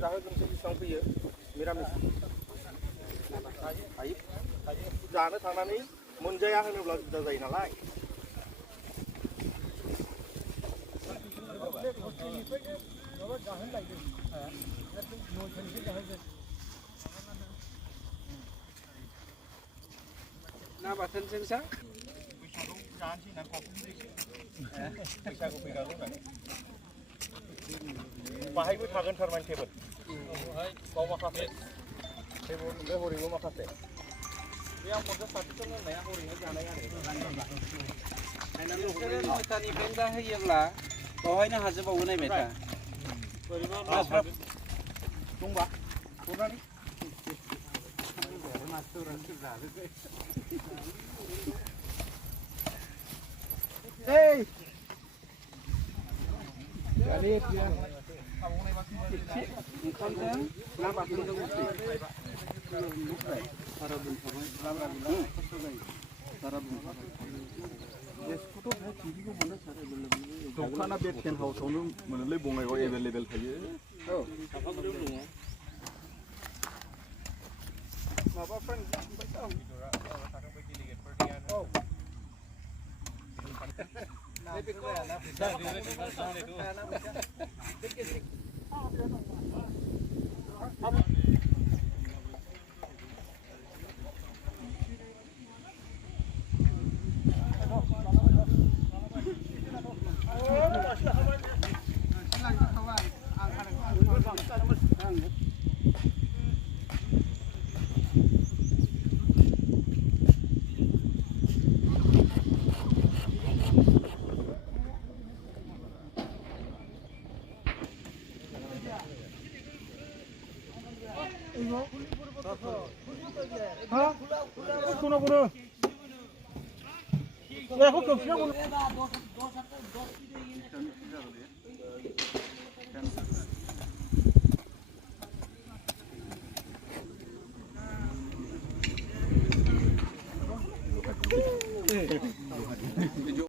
जाहोगोन बेसेबां फैयो मिरामिस हायो जानो थांनानै मोनजाया होनोब्ला जुदा जायो नालाय ना बाथोनजोंसो बैसागु जानोसै होननानै थाथ'नोसै बैसागु फैगागौ होननानै बाहायबो थागोन थारमाने टेबोल बाव माखासे टेबोल ओमफ्राय हरैबो माखासे बे आं 50-60 जन होननाया हरैनो जानाय आरो नोंसोरो 9टानिफ्रायनो जाहोयोब्ला बावहायनो हाजोबावो नायबाय था ओरैनो दंबा हरनानै Hey! Jadi dia ओंखामजों ना बाथोनजों बारा दोनथाबाय खस्थ' जायो बारा दोनथाबाय गेसखौथ' बे टिभिखौ मोनो सार एभेलेबेल दखाना बे टेन्ट हाउसआवनो मोनोलै बङाइगाव एभेलेबेल थायो औ साफागुरियाव दङ माबाफ्रा हाँ? सुनो बोलो। देखो कब से बोलो।